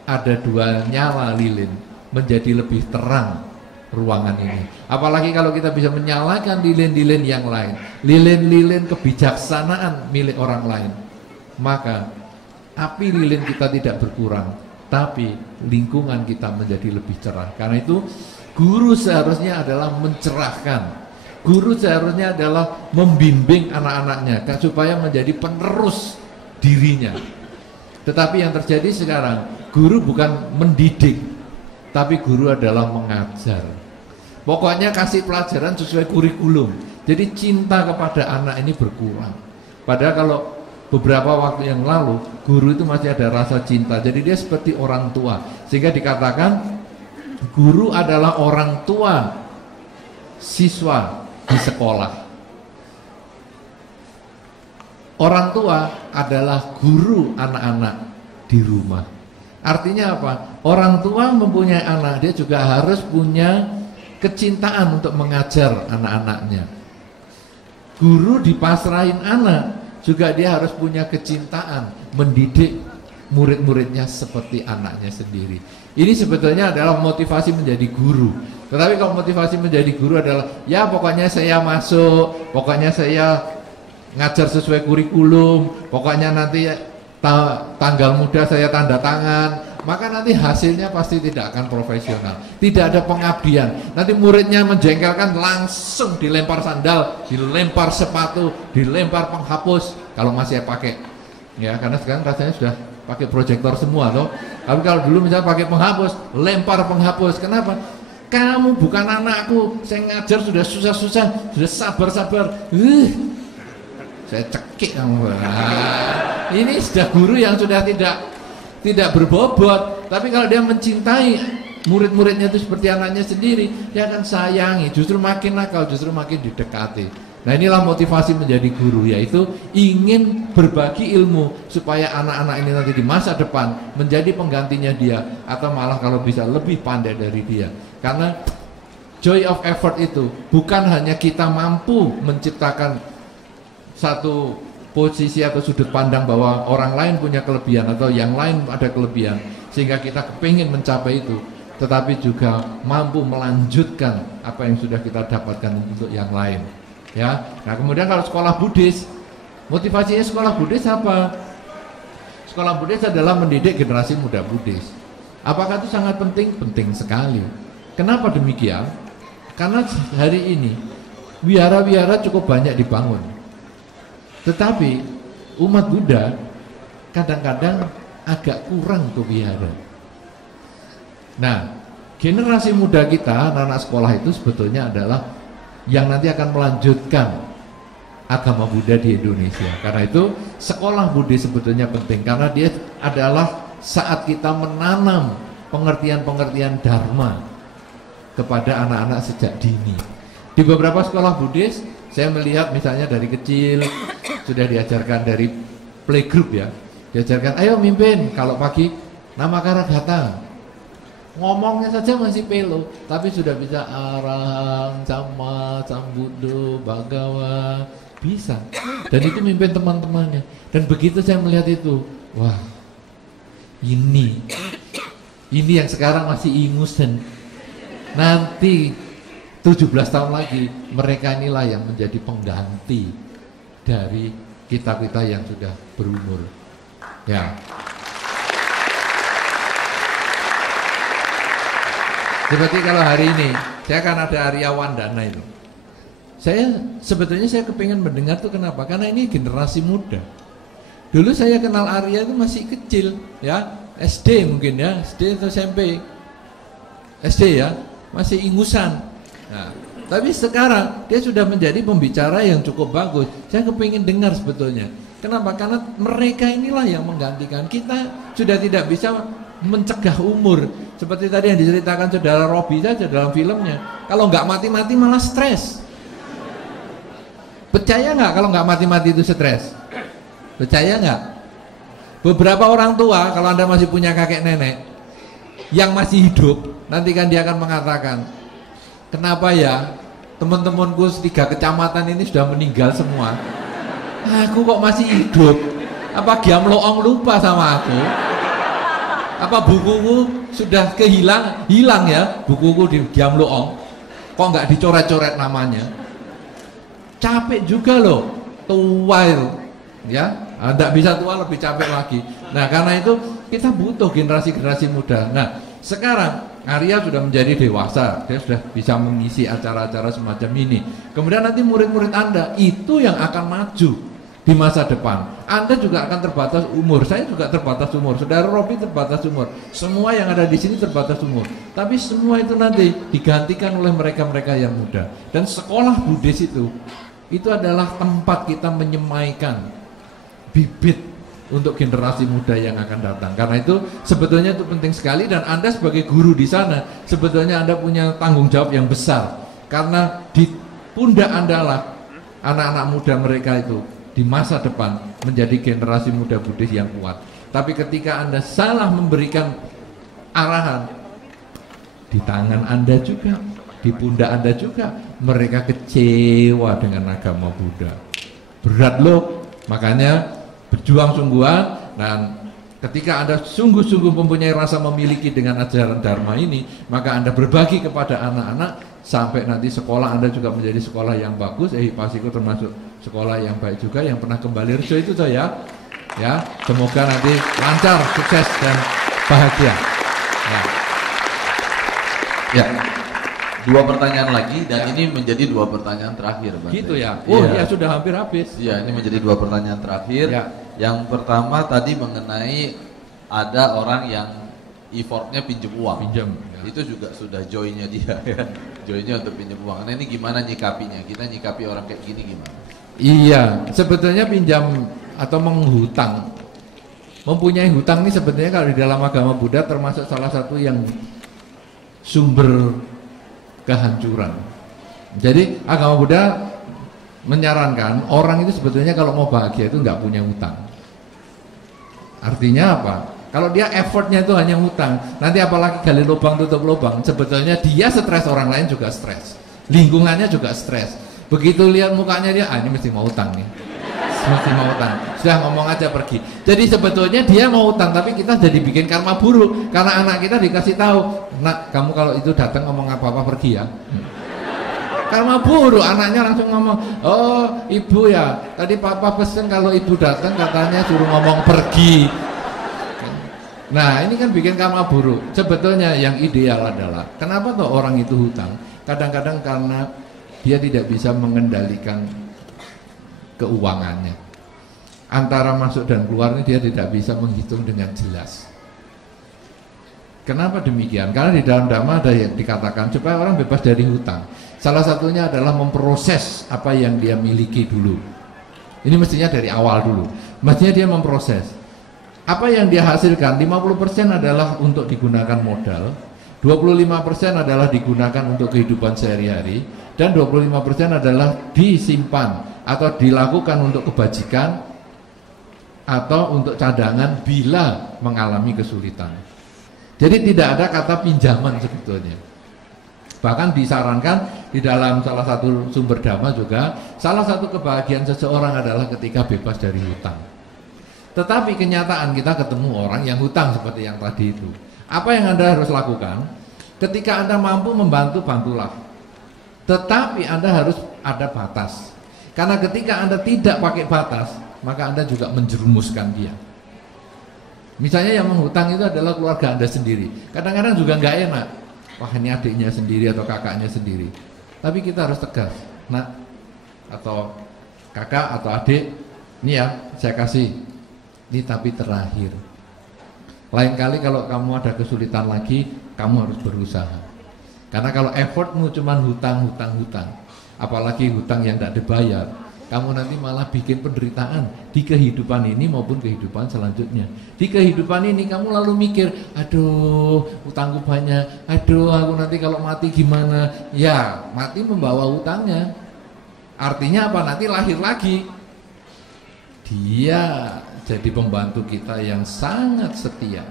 ada 2 nyala lilin, menjadi lebih terang ruangan ini. Apalagi kalau kita bisa menyalakan lilin-lilin yang lain, lilin-lilin kebijaksanaan milik orang lain, maka api lilin kita tidak berkurang, tapi lingkungan kita menjadi lebih cerah. Karena itu guru seharusnya adalah mencerahkan. Guru seharusnya adalah membimbing anak-anaknya supaya menjadi penerus dirinya. Tetapi yang terjadi sekarang, guru bukan mendidik, tapi guru adalah mengajar. Pokoknya kasih pelajaran sesuai kurikulum. Jadi cinta kepada anak ini berkurang. Padahal kalau beberapa waktu yang lalu, guru itu masih ada rasa cinta. Jadi dia seperti orang tua. Sehingga dikatakan guru adalah orang tua siswa di sekolah. Orang tua adalah guru anak-anak di rumah. Artinya apa? Orang tua mempunyai anak, dia juga harus punya kecintaan untuk mengajar anak-anaknya. Guru dipasrahin anak, juga dia harus punya kecintaan mendidik murid-muridnya seperti anaknya sendiri. Ini sebetulnya adalah motivasi menjadi guru. Tetapi kalau motivasi menjadi guru adalah ya pokoknya saya masuk, pokoknya saya ngajar sesuai kurikulum, pokoknya nanti tanggal muda saya tanda tangan, maka nanti hasilnya pasti tidak akan profesional, tidak ada pengabdian. Nanti muridnya menjengkelkan, langsung dilempar sandal, dilempar sepatu, dilempar penghapus kalau masih pakai, ya karena sekarang rasanya sudah pakai proyektor semua loh. Tapi kalau dulu misalnya pakai penghapus, lempar penghapus. Kenapa? Kamu bukan anakku, saya ngajar sudah susah-susah, sudah sabar-sabar, saya cekik kamu. Nah, ini sudah guru yang sudah tidak tidak berbobot. Tapi kalau dia mencintai murid-muridnya itu seperti anaknya sendiri, dia akan sayangi, justru makin nakal, justru makin didekati. Nah inilah motivasi menjadi guru, yaitu ingin berbagi ilmu supaya anak-anak ini nanti di masa depan menjadi penggantinya dia, atau malah kalau bisa lebih pandai dari dia. Karena joy of effort itu bukan hanya kita mampu menciptakan satu posisi atau sudut pandang bahwa orang lain punya kelebihan atau yang lain ada kelebihan sehingga kita kepingin mencapai itu, tetapi juga mampu melanjutkan apa yang sudah kita dapatkan untuk yang lain. Ya, nah kemudian kalau sekolah Buddhis, motivasinya sekolah Buddhis apa? Sekolah Buddhis adalah mendidik generasi muda Buddhis. Apakah itu sangat penting? Penting sekali. Kenapa demikian? Karena hari ini wihara-wihara cukup banyak dibangun, tetapi umat Buddha kadang-kadang agak kurang ke wihara. Nah, generasi muda kita, anak-anak sekolah itu sebetulnya adalah yang nanti akan melanjutkan agama Buddha di Indonesia. Karena itu sekolah Buddhis sebetulnya penting, karena dia adalah saat kita menanam pengertian-pengertian Dharma kepada anak-anak sejak dini. Di beberapa sekolah Buddhis saya melihat misalnya dari kecil sudah diajarkan dari playgroup ya, diajarkan ayo mimpin, kalau pagi nama Karagata, ngomongnya saja masih pelo, tapi sudah bisa arahang, sama, sambudo, bagawa, bisa. Dan itu mimpin teman-temannya. Dan begitu saya melihat itu, wah, ini yang sekarang masih ingusan. Nanti 17 tahun lagi mereka inilah yang menjadi pengganti dari kita-kita yang sudah berumur. Ya. Seperti kalau hari ini, saya kan ada Arya Wandana itu. Sebetulnya saya kepingin mendengar tuh kenapa? Karena ini generasi muda. Dulu saya kenal Arya itu masih kecil, ya, SD mungkin ya, SD atau SMP, SD ya, masih ingusan. Nah, tapi sekarang dia sudah menjadi pembicara yang cukup bagus. Saya kepingin dengar sebetulnya. Kenapa? Karena mereka inilah yang menggantikan kita. Sudah tidak bisa mencegah umur. Seperti tadi yang diceritakan saudara Robi saja dalam filmnya, kalau nggak mati-mati malah stres. Percaya nggak kalau nggak mati-mati itu stres? Percaya nggak? Beberapa orang tua, kalau Anda masih punya kakek nenek yang masih hidup, nanti kan dia akan mengatakan, kenapa ya teman-temanku 3 kecamatan ini sudah meninggal semua, aku kok masih hidup? Apa Giam Loong lupa sama aku? Apa bukuku sudah hilang ya, bukuku di Giam Loong, kok nggak dicoret-coret namanya? Capek juga loh, tua itu, ya, nggak bisa tua lebih capek lagi. Nah karena itu kita butuh generasi-generasi muda. Nah sekarang Arya sudah menjadi dewasa, dia sudah bisa mengisi acara-acara semacam ini. Kemudian nanti murid-murid Anda itu yang akan maju di masa depan. Anda juga akan terbatas umur, saya juga terbatas umur, saudara Robi terbatas umur, semua yang ada di sini terbatas umur. Tapi semua itu nanti digantikan oleh mereka-mereka yang muda. Dan sekolah Buddhis itu adalah tempat kita menyemaikan bibit untuk generasi muda yang akan datang. Karena itu sebetulnya itu penting sekali, dan Anda sebagai guru di sana sebetulnya Anda punya tanggung jawab yang besar. Karena di pundak Anda lah anak-anak muda mereka itu di masa depan menjadi generasi muda Buddhis yang kuat. Tapi ketika Anda salah memberikan arahan, di tangan Anda juga, di pundak Anda juga, mereka kecewa dengan agama Buddha. Berat loh, makanya berjuang sungguhan. Dan ketika Anda sungguh-sungguh mempunyai rasa memiliki dengan ajaran Dharma ini, maka Anda berbagi kepada anak-anak, sampai nanti sekolah Anda juga menjadi sekolah yang bagus. Pasiko termasuk sekolah yang baik juga, yang pernah kembali Rejo itu saya. Ya, semoga nanti lancar, sukses dan bahagia. Ya. 2 pertanyaan lagi, dan ini menjadi 2 pertanyaan terakhir, Bang. Gitu ya. Oh ya, sudah hampir habis. Iya, ini menjadi 2 pertanyaan terakhir. Ya. Yang pertama tadi mengenai ada orang yang effortnya pinjam uang. Pinjam. Ya. Itu juga sudah joy-nya dia ya. Joy-nya untuk pinjam uang. Nah ini gimana nyikapinya? Kita nyikapi orang kayak gini gimana? Iya, sebetulnya pinjam atau menghutang mempunyai hutang ini sebenarnya kalau di dalam agama Buddha termasuk salah satu yang sumber kehancuran. Jadi agama Buddha menyarankan orang itu sebetulnya kalau mau bahagia itu nggak punya hutang. Artinya apa? Kalau dia effortnya itu hanya hutang, nanti apalagi gali lubang tutup lubang, sebetulnya dia stres, orang lain juga stres, lingkungannya juga stres. Begitu lihat mukanya dia, ini mesti mau hutang nih, mesti mau hutang. Sudah ngomong aja pergi. Jadi sebetulnya dia mau hutang, tapi kita jadi bikin karma buruk karena anak kita dikasih tahu, nak kamu kalau itu datang ngomong apa-apa pergi ya. Karma buruk, anaknya langsung ngomong, oh ibu ya, tadi papa pesen kalau ibu datang katanya suruh ngomong pergi. Nah ini kan bikin karma buruk. Sebetulnya yang ideal adalah, kenapa tuh orang itu hutang? Kadang-kadang karena dia tidak bisa mengendalikan keuangannya. Antara masuk dan keluar ini dia tidak bisa menghitung dengan jelas. Kenapa demikian? Karena di dalam Dhamma ada yang dikatakan supaya orang bebas dari hutang. Salah satunya adalah memproses apa yang dia miliki dulu. Ini mestinya dari awal dulu. Mestinya dia memproses. Apa yang dia hasilkan, 50% adalah untuk digunakan modal, 25% adalah digunakan untuk kehidupan sehari-hari, dan 25% adalah disimpan atau dilakukan untuk kebajikan atau untuk cadangan bila mengalami kesulitan. Jadi tidak ada kata pinjaman sebetulnya. Bahkan disarankan di dalam salah satu sumber dhamma juga, salah satu kebahagiaan seseorang adalah ketika bebas dari hutang. Tetapi kenyataan kita ketemu orang yang hutang seperti yang tadi itu. Apa yang Anda harus lakukan? Ketika Anda mampu membantu, bantulah. Tetapi Anda harus ada batas. Karena ketika Anda tidak pakai batas, maka Anda juga menjerumuskan dia. Misalnya yang menghutang itu adalah keluarga Anda sendiri. Kadang-kadang juga nggak enak. Wah ini adiknya sendiri atau kakaknya sendiri. Tapi kita harus tegas. Nak atau kakak atau adik, ini ya saya kasih. Ini tapi terakhir. Lain kali kalau kamu ada kesulitan lagi, kamu harus berusaha. Karena kalau effortmu cuma hutang, apalagi hutang yang tidak dibayar, kamu nanti malah bikin penderitaan di kehidupan ini maupun kehidupan selanjutnya. Di kehidupan ini kamu lalu mikir, aduh hutangku banyak, aduh aku nanti kalau mati gimana? Ya mati membawa hutangnya. Artinya apa? Nanti lahir lagi. Dia jadi pembantu kita yang sangat setia,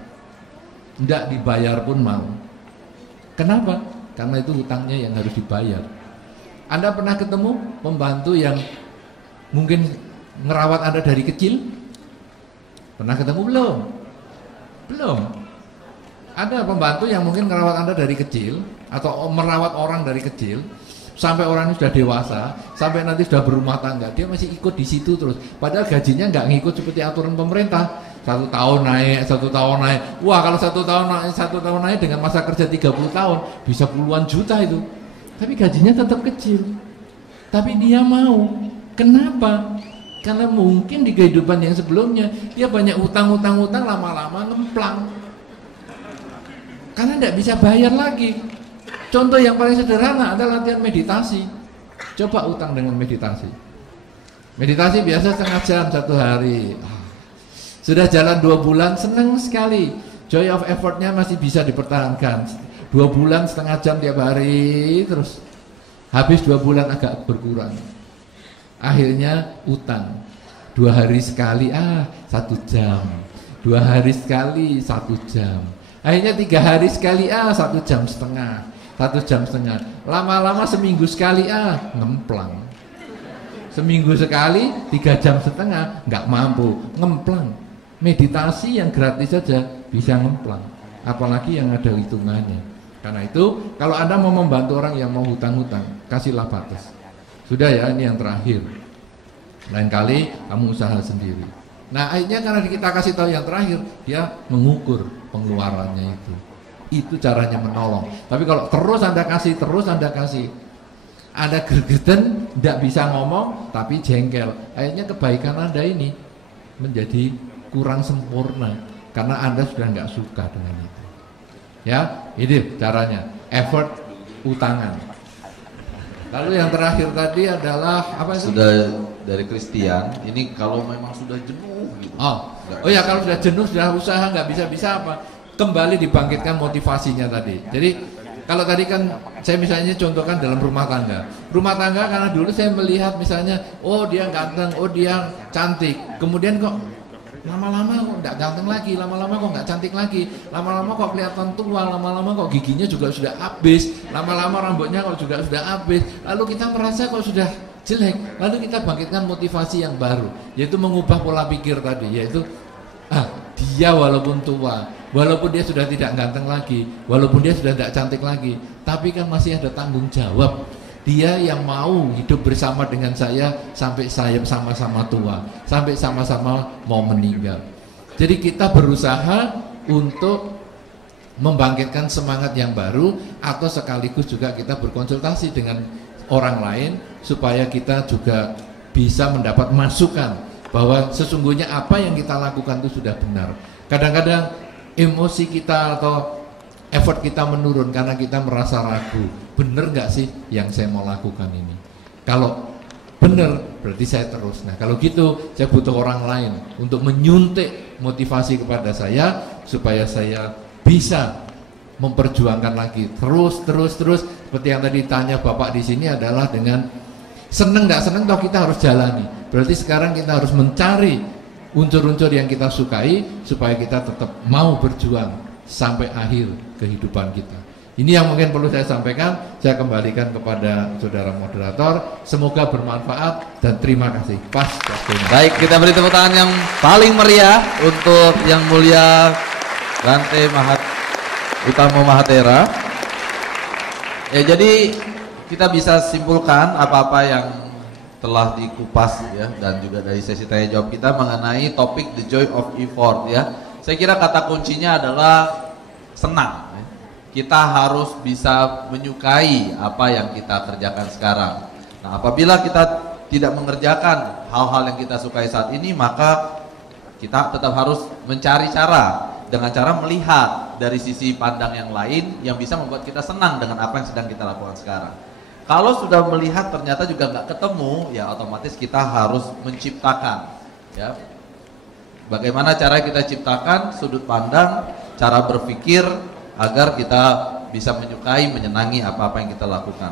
tidak dibayar pun mau. Kenapa? Karena itu hutangnya yang harus dibayar. Anda pernah ketemu pembantu yang mungkin ngerawat Anda dari kecil? Pernah ketemu belum? Belum. Ada pembantu yang mungkin ngerawat Anda dari kecil atau merawat orang dari kecil sampai orang ini sudah dewasa, sampai nanti sudah berumah tangga, dia masih ikut di situ terus. Padahal gajinya nggak ngikut seperti aturan pemerintah. 1 tahun naik, 1 tahun naik. Wah kalau 1 tahun naik dengan masa kerja 30 tahun bisa puluhan juta itu. Tapi gajinya tetap kecil. Tapi dia mau. Kenapa? Karena mungkin di kehidupan yang sebelumnya dia banyak utang, lama-lama ngemplang. Karena nggak bisa bayar lagi. Contoh yang paling sederhana adalah latihan meditasi. Coba utang dengan meditasi. Meditasi biasa setengah jam 1 hari. Sudah jalan 2 bulan, senang sekali. Joy of effortnya masih bisa dipertahankan. 2 bulan setengah jam tiap hari terus. Habis 2 bulan agak berkurang. Akhirnya utang. 2 hari sekali, 1 jam. 2 hari sekali, 1 jam. Akhirnya 3 hari sekali, 1 jam setengah. 1 jam setengah. Lama-lama seminggu sekali, ngemplang. Seminggu sekali 3 jam setengah, nggak mampu, ngemplang. Meditasi yang gratis saja bisa ngemplang. Apalagi yang ada hitungannya. Karena itu kalau Anda mau membantu orang yang mau hutang-hutang, kasihlah batas. Sudah ya, ini yang terakhir. Lain kali kamu usaha sendiri. Nah akhirnya karena kita kasih tahu yang terakhir, dia mengukur pengeluarannya itu. Itu caranya menolong. Tapi kalau terus Anda kasih, Anda gergeten, tidak bisa ngomong, tapi jengkel. Akhirnya kebaikan Anda ini menjadi kurang sempurna karena Anda sudah nggak suka dengan itu. Ya, ini caranya. Effort utangan. Lalu yang terakhir tadi adalah apa itu? Sudah dari Christian, ini kalau memang sudah jenuh gitu. Oh ya, kalau sudah jenuh, sudah usaha nggak bisa apa? Kembali dibangkitkan motivasinya tadi. Jadi kalau tadi kan saya misalnya contohkan dalam rumah tangga. Rumah tangga karena dulu saya melihat misalnya, oh dia ganteng, oh dia cantik. Kemudian kok lama-lama kok nggak ganteng lagi, lama-lama kok nggak cantik lagi, lama-lama kok kelihatan tua, lama-lama kok giginya juga sudah habis, lama-lama rambutnya kok juga sudah habis. Lalu kita merasa kok sudah jelek, lalu kita bangkitkan motivasi yang baru, yaitu mengubah pola pikir tadi, yaitu dia walaupun tua, walaupun dia sudah tidak ganteng lagi, walaupun dia sudah tidak cantik lagi, tapi kan masih ada tanggung jawab. Dia yang mau hidup bersama dengan saya sampai saya sama-sama tua, sampai sama-sama mau meninggal. Jadi kita berusaha untuk membangkitkan semangat yang baru, atau sekaligus juga kita berkonsultasi dengan orang lain supaya kita juga bisa mendapat masukan bahwa sesungguhnya apa yang kita lakukan itu sudah benar. Kadang-kadang emosi kita atau effort kita menurun karena kita merasa ragu, bener nggak sih yang saya mau lakukan ini? Kalau bener berarti saya terus. Nah kalau gitu saya butuh orang lain untuk menyuntik motivasi kepada saya supaya saya bisa memperjuangkan lagi terus. Seperti yang tadi tanya Bapak di sini adalah dengan seneng nggak seneng toh kita harus jalani. Berarti sekarang kita harus mencari unsur-unsur yang kita sukai supaya kita tetap mau berjuang sampai akhir kehidupan kita. Ini yang mungkin perlu saya sampaikan. Saya kembalikan kepada saudara moderator. Semoga bermanfaat dan terima kasih. Pas waktunya. Baik, kita beri tepuk tangan yang paling meriah untuk yang mulia Bante Utamo Mahathera. Ya, jadi kita bisa simpulkan apa-apa yang telah dikupas ya, dan juga dari sesi tanya jawab kita mengenai topik the joy of effort ya. Saya kira kata kuncinya adalah senang. Kita harus bisa menyukai apa yang kita kerjakan sekarang. Nah, apabila kita tidak mengerjakan hal-hal yang kita sukai saat ini, maka kita tetap harus mencari cara dengan cara melihat dari sisi pandang yang lain yang bisa membuat kita senang dengan apa yang sedang kita lakukan sekarang. Kalau sudah melihat ternyata juga nggak ketemu, ya otomatis kita harus menciptakan ya. Bagaimana cara kita ciptakan sudut pandang, cara berpikir agar kita bisa menyukai, menyenangi apa-apa yang kita lakukan.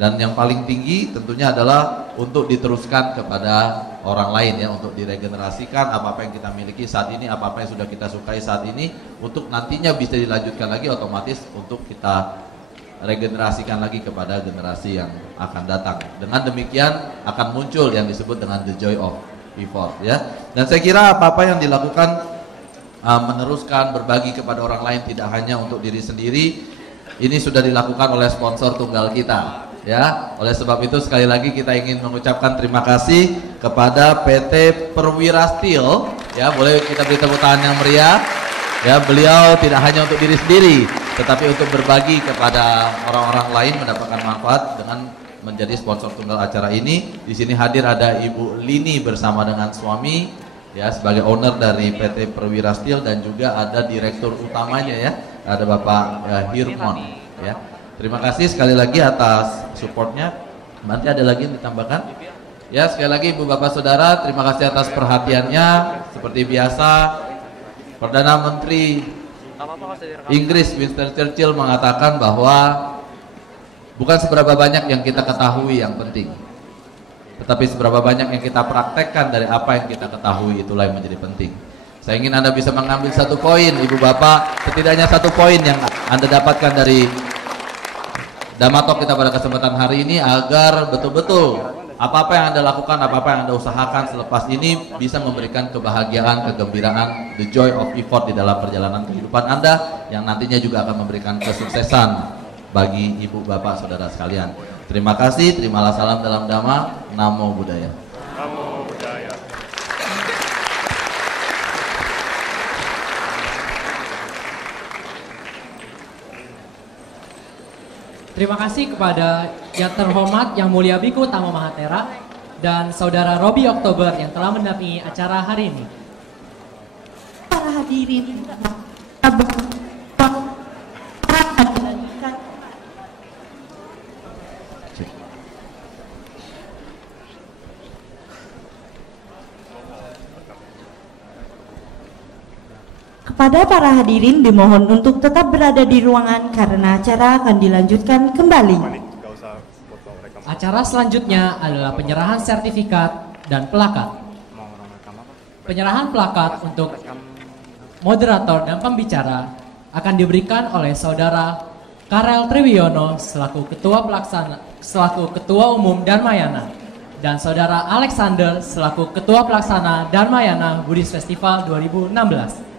Dan yang paling tinggi tentunya adalah untuk diteruskan kepada orang lain ya, untuk diregenerasikan apa-apa yang kita miliki saat ini, apa-apa yang sudah kita sukai saat ini, untuk nantinya bisa dilanjutkan lagi otomatis untuk kita regenerasikan lagi kepada generasi yang akan datang. Dengan demikian akan muncul yang disebut dengan the joy of effort ya. Dan saya kira apa-apa yang dilakukan meneruskan, berbagi kepada orang lain, tidak hanya untuk diri sendiri, ini sudah dilakukan oleh sponsor tunggal kita ya. Oleh sebab itu sekali lagi kita ingin mengucapkan terima kasih kepada PT Perwira Steel ya. Boleh kita beri tepuk tangan yang meriah ya. Beliau tidak hanya untuk diri sendiri tetapi untuk berbagi kepada orang-orang lain, mendapatkan manfaat dengan menjadi sponsor tunggal acara ini. Di sini hadir ada Ibu Lini bersama dengan suami ya, sebagai owner dari PT Perwira Steel, dan juga ada direktur utamanya ya, ada Bapak Hirmon ya. Terima kasih sekali lagi atas supportnya. Nanti ada lagi yang ditambahkan ya. Sekali lagi Ibu Bapak Saudara, terima kasih atas perhatiannya. Seperti biasa, Perdana Menteri Inggris Winston Churchill mengatakan bahwa bukan seberapa banyak yang kita ketahui yang penting, tetapi seberapa banyak yang kita praktekkan dari apa yang kita ketahui, itulah yang menjadi penting. Saya ingin Anda bisa mengambil satu poin, Ibu Bapak, setidaknya satu poin yang Anda dapatkan dari Damatok kita pada kesempatan hari ini, agar betul-betul apa-apa yang Anda lakukan, apa-apa yang Anda usahakan selepas ini bisa memberikan kebahagiaan, kegembiraan, the joy of effort di dalam perjalanan kehidupan Anda, yang nantinya juga akan memberikan kesuksesan bagi Ibu Bapak Saudara sekalian. Terima kasih, terimalah salam dalam Dhamma. Namo Buddhaya. Namo Buddhaya. Terima kasih kepada yang terhormat Yang Mulia Biku Utamo Mahathera dan Saudara Robi Oktober yang telah mendampingi acara hari ini. Para hadirin, Kepada para hadirin dimohon untuk tetap berada di ruangan karena acara akan dilanjutkan kembali. Acara selanjutnya adalah penyerahan sertifikat dan plakat. Penyerahan plakat untuk moderator dan pembicara akan diberikan oleh Saudara Karel Triwiono selaku Ketua Umum Dharmayana dan Saudara Alexander selaku Ketua Pelaksana Dharmayana Buddhist Festival 2016.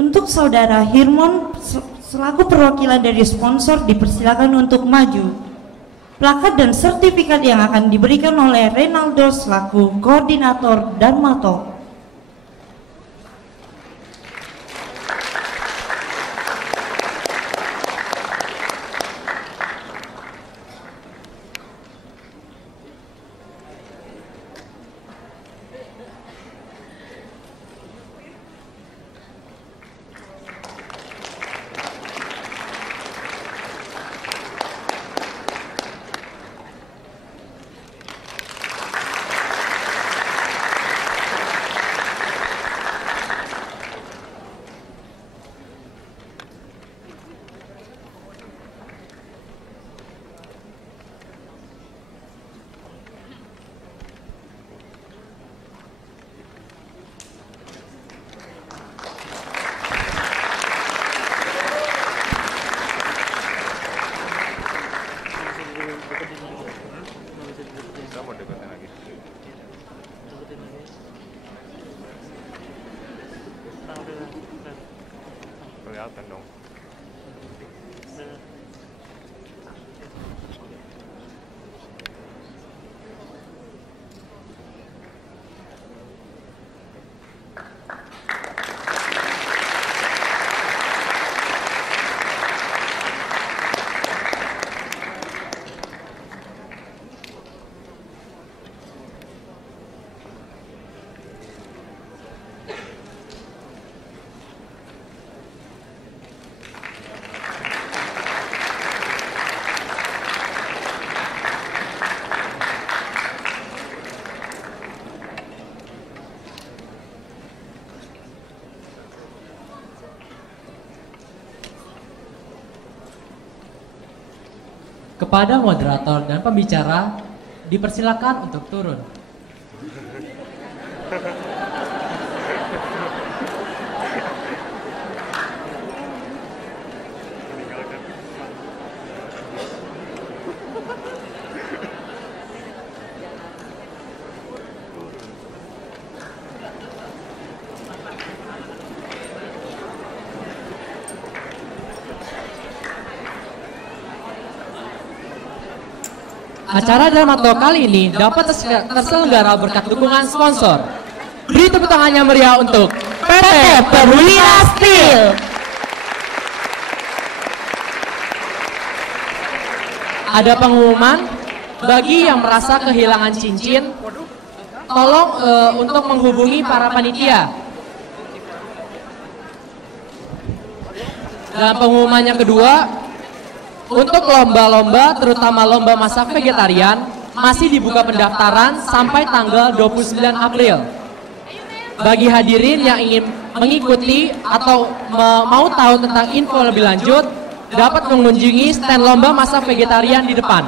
Untuk Saudara Hirmon selaku perwakilan dari sponsor dipersilakan untuk maju. Plakat dan sertifikat yang akan diberikan oleh Renaldo selaku koordinator Dharma Talk. Kelihatan dong. Kepada moderator dan pembicara dipersilakan untuk turun. Acara Dharma Talk kali ini dapat terselenggara berkat dukungan sponsor. Beri tepuk tangan yang meriah untuk PT Perwira Steel, ada pengumuman bagi yang merasa kehilangan cincin, tolong untuk menghubungi para panitia. Dan pengumuman yang kedua, untuk lomba-lomba, terutama lomba masak vegetarian, masih dibuka pendaftaran sampai tanggal 29 April. Bagi hadirin yang ingin mengikuti atau mau tahu tentang info lebih lanjut, dapat mengunjungi stand lomba masak vegetarian di depan.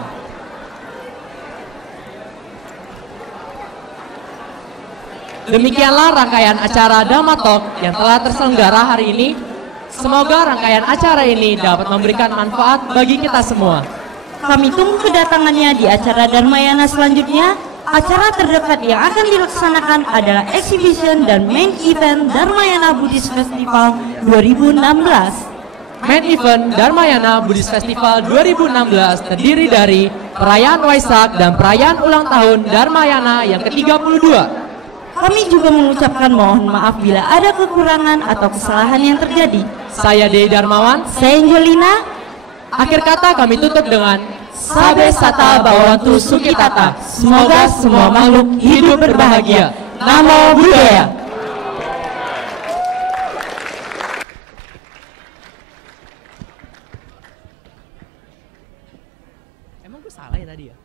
Demikianlah rangkaian acara Dhamma Talk yang telah terselenggara hari ini. Semoga rangkaian acara ini dapat memberikan manfaat bagi kita semua. Kami tunggu kedatangannya di acara Dharmayana selanjutnya. Acara terdekat yang akan dilaksanakan adalah exhibition dan main event Dharmayana Buddhist Festival 2016. Main event Dharmayana Buddhist Festival 2016 terdiri dari perayaan Waisak dan perayaan ulang tahun Dharmayana yang ke-32. Kami juga mengucapkan mohon maaf bila ada kekurangan atau kesalahan yang terjadi. Saya Dei Darmawan. Saya Angelina. Akhir kata kami tutup dengan Sabe Sata Bhawantu Sukhitata. Semoga semua makhluk hidup berbahagia. Namo Buddhaya. Emang gue salah ya tadi ya?